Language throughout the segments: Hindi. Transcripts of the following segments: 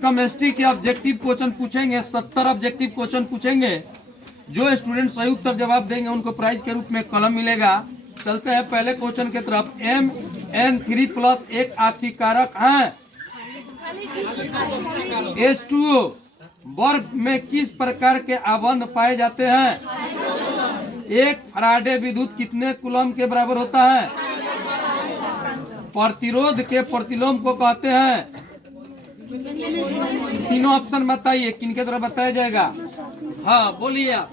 केमिस्ट्री के ऑब्जेक्टिव क्वेश्चन पूछेंगे, 70 ऑब्जेक्टिव क्वेश्चन पूछेंगे। जो स्टूडेंट सही उत्तर जवाब देंगे उनको प्राइज के रूप में कलम मिलेगा। चलते हैं पहले क्वेश्चन की तरफ। MnO3+ एक ऑक्सीकारक है। H2O बर्फ में किस प्रकार के आबंध पाए जाते हैं? एक फराडे विद्युत कितने कूलम के बराबर होता है? प्रतिरोध के प्रतिलोम को कहते हैं। तीनों ऑप्शन बताइए, किनके द्वारा बताया जाएगा? हाँ बोलिए, आप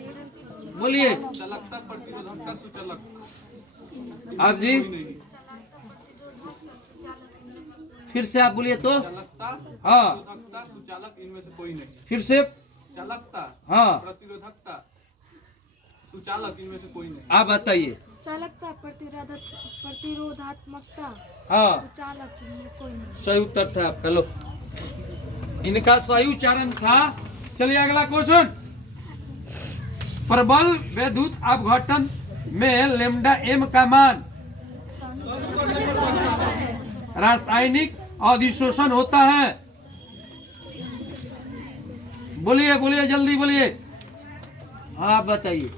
बोलिए। चालकता, प्रतिरोधकता, सुचालक। आप जी फिर से आप बोलिए तो। चालकता, हाँ, प्रतिरोधकता, सुचालक, इनमें से कोई नहीं। फिर से। चालकता, हाँ, प्रतिरोधकता, सुचालक, इनमें से कोई नहीं। आप बताइए। चालकता, प्रतिरोधात्मकता, हाँ, सुचालक, इनमें कोई नहीं। सही उत्तर था आपका। लो, इनका सही उच्चारण था। चलिए अगला क्वेश्चन। प्रबल विद्युत अपघटन में लेम्डा m का मान रासायनिक अधिशोषण होता है। बोलिए बोलिए, जल्दी बोलिए। हाँ आप बताइए।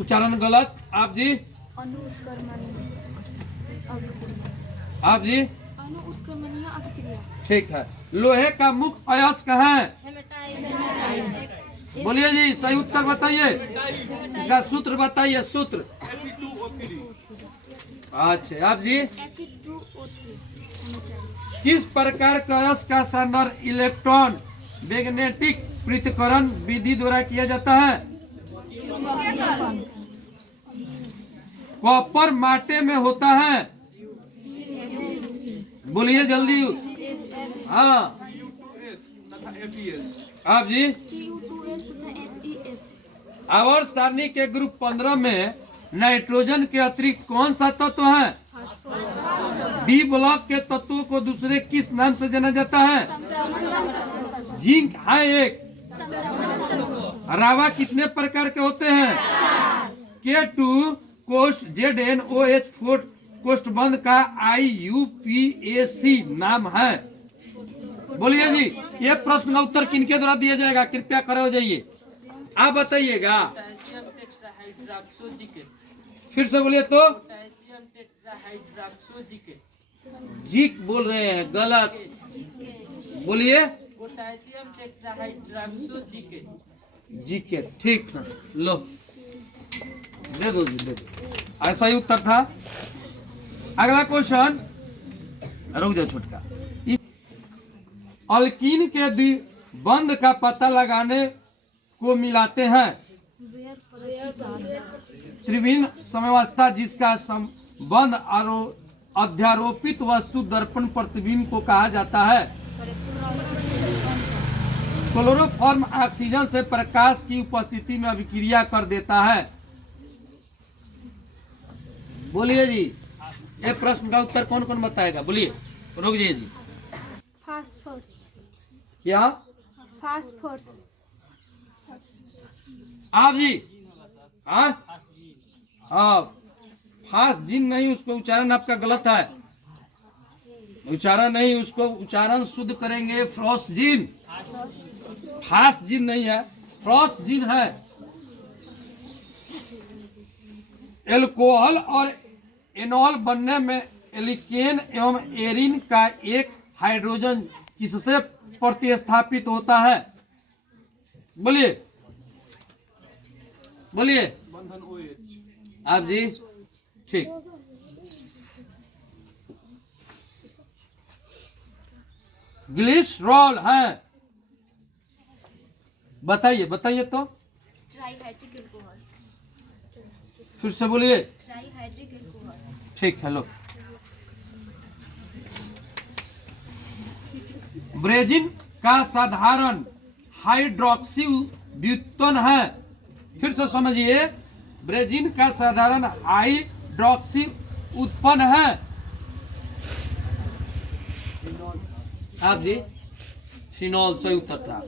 उच्चारण गलत। आप जी, आप जी अनुत्क्रमणीय अभिक्रिया। ठीक है। लोहे का मुख्य अयस्क है। बोलिए जी, सही उत्तर बताइए। इसका सूत्र बताइए, सूत्र। Fe2O3। अच्छा, आप जी Fe2O3। किस प्रकार का अयस्क का संदर्भ इलेक्ट्रॉन मैग्नेटिक पृथक्करण विधि द्वारा किया जाता है? कॉपर माटे में होता है। बोलिए जल्दी। हाँ, Cu2S तथा FeS। आप जी Cu2S तथा FeS। आवर्त सारणी के ग्रुप 15 में नाइट्रोजन के अतिरिक्त कौन सा तत्व है? डी ब्लॉक के तत्वों को दूसरे किस नाम से जाना जाता है? जिंक है एक। रावा कितने प्रकार के होते हैं? K2 कोष्ठ ZnOH4 कोष्ठबंध का IUPAC नाम है। बोलिए जी, ये प्रश्न का उत्तर किनके द्वारा दिया जाएगा? कृपया खड़े हो जाइए, आप बताइएगा। फिर से बोलिए तो। जीक बोल रहे हैं, गलत। बोलिए पोटेशियम टेट्राहाइड्रोक्सोजिकेट। जीके, ठीक है। लो दे दो जी, दे दो। ऐसा ही उत्तर था। अगला क्वेश्चन, रुक जाओ छुटका। अल्कीन के द्विबंध का पता लगाने को मिलाते हैं त्रिविहीन समवस्था, जिसका संबंध अध्यारोपित वस्तु दर्पण प्रतिबिंब को कहा जाता है। क्लोरोफॉर्म ऑक्सीजन से प्रकाश की उपस्थिति में अभिक्रिया कर देता है। बोलिए जी, ये प्रश्न का उत्तर कौन कौन बताएगा? बोलिए, रुक जाइए जी। फास्फोरस। क्या? फास्फोरस। आप जी? हाँ हाँ, फास्ट जिन नहीं, उसको उच्चारण आपका गलत है। उच्चारण नहीं, उसको उच्चारण शुद्ध करेंगे फ्रॉस्जिन। फास्ट जिन नहीं है, फ्रॉस्जिन है। एल्कोहल और एनॉल बनने में एल्केन एवं एरिन का एक हाइड्रोजन किससे प्रतिस्थापित होता है? बोलिए बोलिए। बंधन OH। आप जी ठीक। ग्लिसरॉल है। बताइए बताइए तो। Trihydric alcohol. फिर से बोलिए। Trihydric alcohol. ठीक है। लो, ब्रेजिन का साधारण हाइड्रोक्सी व्युत्पन्न है। फिर से समझिए, ब्रेजिन का साधारण हाइड्रोक्सी उत्पन्न है। आप जी फिनॉल सही उत्तर था।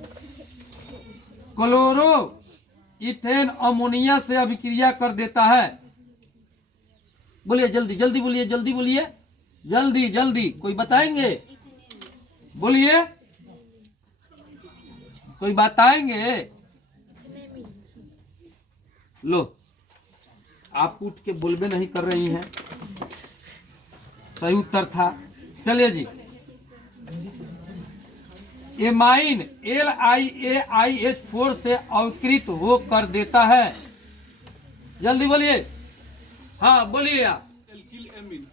क्लोरो इथेन अमोनिया से अभिक्रिया कर देता है। बोलिए जल्दी जल्दी बोलिए, जल्दी बोलिए। जल्दी जल्दी, कोई बताएंगे? बोलिए, कोई बताएंगे? लो, आप उठ के बोलबे नहीं कर रही हैं। सही उत्तर था। चलिए जी, एमाइन LiAIH4 से अवकृत हो कर देता है। जल्दी बोलिए। हाँ बोलिए आप। Alkyl amine.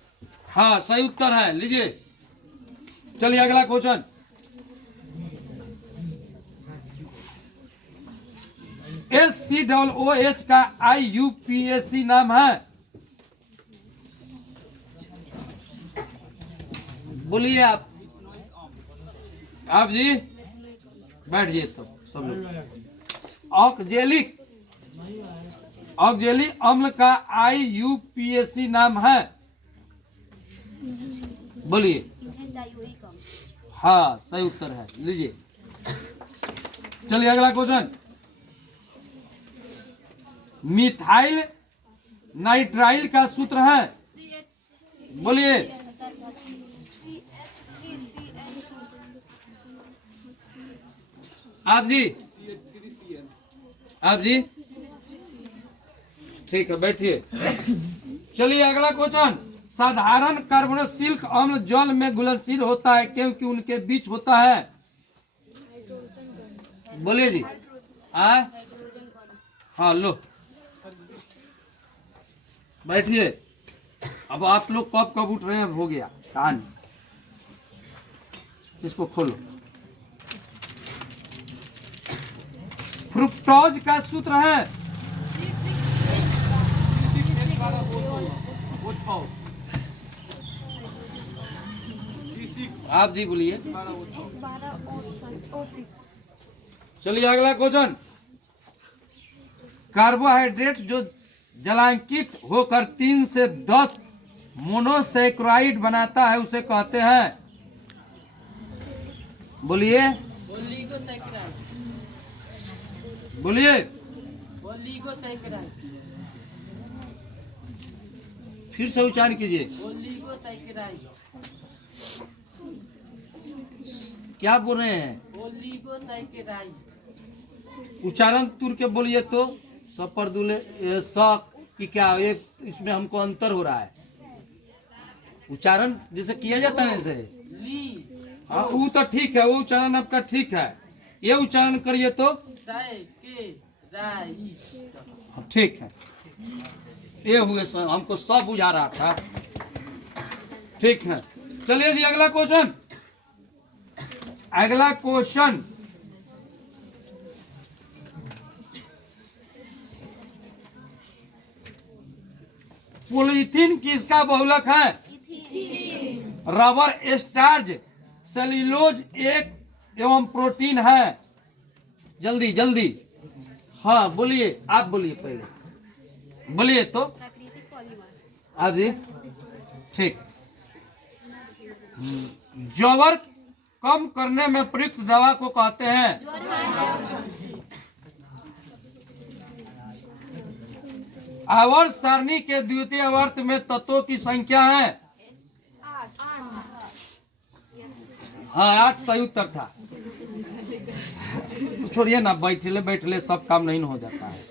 हाँ सही उत्तर है। लीजिए, चलिए अगला क्वेश्चन। HCOOH का IUPAC नाम है। बोलिए आप जी बैठ जाइए। तो सब लोग ऑक्जेलिक अम्ल का IUPAC नाम है। बोलिए। हाँ सही उत्तर है। लीजिए, चलिए अगला क्वेश्चन। मिथाइल नाइट्राइल का सूत्र है। बोलिए। आप जी, आप जी ठीक है, बैठिए। चलिए अगला क्वेश्चन। साधारण कार्बोनिल अम्ल जल में घुलनशील होता है क्योंकि उनके बीच होता है। बोलिए जी। हाँ लो, बैठिए। अब आप लोग कब कब उठ रहे हैं, हो गया कहानी। इसको खोलो। फ्रुक्टोज का सूत्र है। आप जी बोलिए। चलिए अगला क्वेश्चन। कार्बोहाइड्रेट जो जलांकित होकर 3 से 10 मोनोसैकेराइड बनाता है उसे कहते हैं। बोलिए। ओलिगोसैकेराइड। बोलिए। ओलिगोसैकेराइड। फिर से उच्चारण कीजिए। ओलिगोसैकेराइड। क्या बोल रहे हैं? ओलिगोसैकेराइड। उच्चारण तुर के बोलिए तो। सब पर दूले सब कि क्या ये इसमें हमको अंतर हो रहा है। उच्चारण जैसे किया जाता है ऐसे। हाँ वो तो ठीक है, वो उच्चारण आपका ठीक है। ये उच्चारण करिए तो ठीक है। ये हुए हमको सब बुझा रहा था। ठीक है, चलिए जी अगला क्वेश्चन। अगला क्वेश्चन। पॉलीथीन किसका बहुलक है? रबर स्टार्च सेल्यूलोज एक एवं प्रोटीन है। जल्दी जल्दी। हाँ बोलिए, आप बोलिए पहले। बोलिए तो। प्राकृतिक पॉलीमर। आप जी ठीक। ज्वर कम करने में प्रयुक्त दवा को कहते हैं। आवर्त सारणी के द्वितीय आवर्त में तत्वों की संख्या है। हाँ 8 सही उत्तर था। छोड़िए ना, बैठले सब काम नहीं हो जाता है।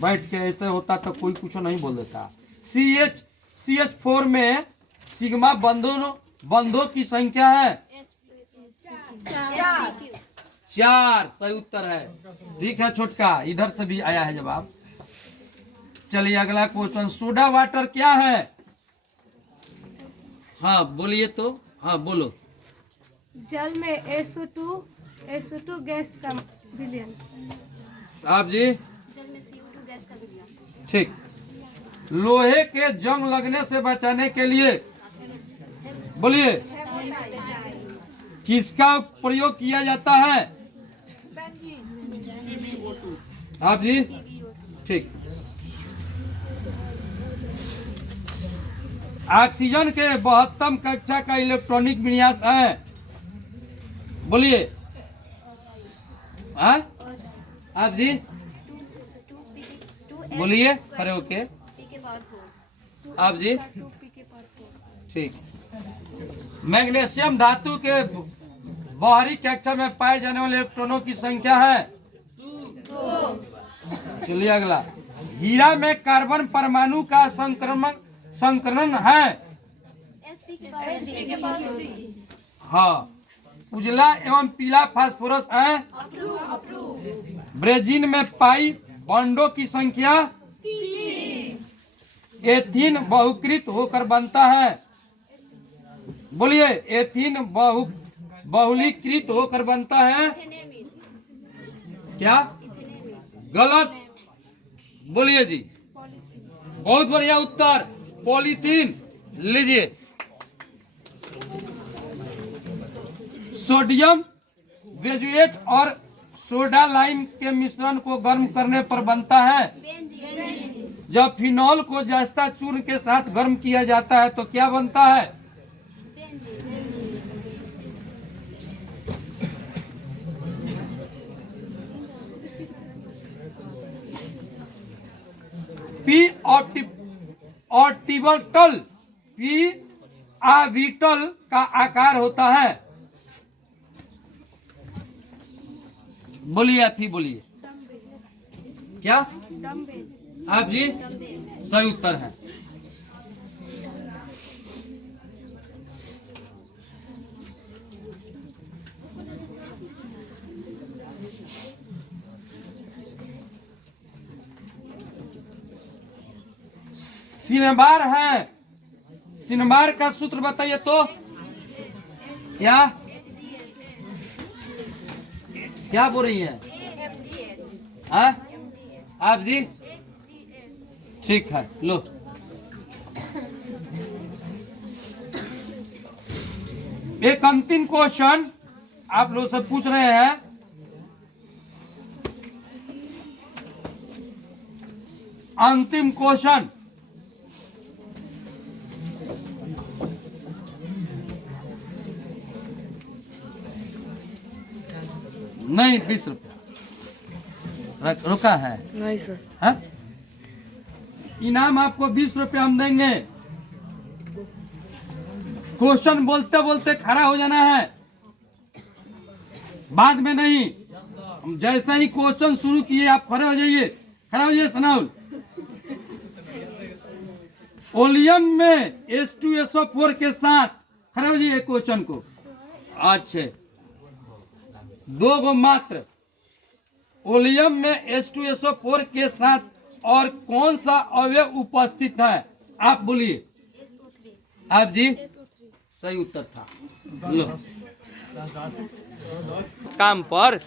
बैठ के ऐसे होता तो कोई कुछ नहीं बोल देता। CH4 में सिग्मा बंधों की संख्या है 4 सही उत्तर है। ठीक है छोटका, इधर से भी आया है जवाब। चलिए अगला क्वेश्चन। सोडा वाटर क्या है? हाँ बोलिए तो। हाँ बोलो। जल में SO2 गैस का विलयन। आप जी जल में CO2 गैस का विलयन। ठीक। लोहे के जंग लगने से बचाने के लिए बोलिए किसका प्रयोग किया जाता है? आप जी ठीक। ऑक्सीजन के 72 कक्षा का इलेक्ट्रॉनिक विन्यास है। बोलिए। हाँ आप जी बोलिए खड़े होके। आप जी ठीक। मैग्नीशियम धातु के बाहरी कक्षा में पाए जाने वाले इलेक्ट्रॉनों की संख्या है 2। चलिए अगला। हीरा में कार्बन परमाणु का संकरण है। हाँ। उजला एवं पीला फास्फोरस है। ब्रेजिन में पाई बॉन्डों की संख्या 3। एथीन बहुकृत होकर बनता है। बोलिए, एथीन बहुलीकृत होकर बनता है। क्या? गलत। बोलिए जी। बहुत बढ़िया उत्तर, पॉलीथीन। लीजिए। सोडियम बेंजोएट और सोडा लाइम के मिश्रण को गर्म करने पर बनता है। जब फिनॉल को जस्ता चूर्ण के साथ गर्म किया जाता है तो क्या बनता है? पी ऑर्बिटल पी ऑर्बिटल का आकार होता है। बोलिए, आप ही बोलिए। क्या आप जी? सही उत्तर है। सिनेबार है। सिनेबार का सूत्र बताइए तो। क्या क्या बोल रही है? आप जी? ठीक है, लो। एक अंतिम क्वेश्चन आप लोग से पूछ रहे हैं। अंतिम क्वेश्चन। नहीं, 20 रुपया रुका है। नहीं सर। हाँ? इनाम आपको 20 रुपया हम देंगे। क्वेश्चन बोलते बोलते खड़ा हो जाना है, बाद में नहीं। जैसे ही क्वेश्चन शुरू किए आप खड़े हो जाइए। खड़ा हो जाइए सनाउल। ओलियम में H2SO4 के साथ खड़े हो जाइए क्वेश्चन को। अच्छे 2 गो मात्र। ओलियम में H2SO4 के साथ और कौन सा अवयव उपस्थित है? आप बोलिए। आप जी? सही उत्तर था। लो। काम पर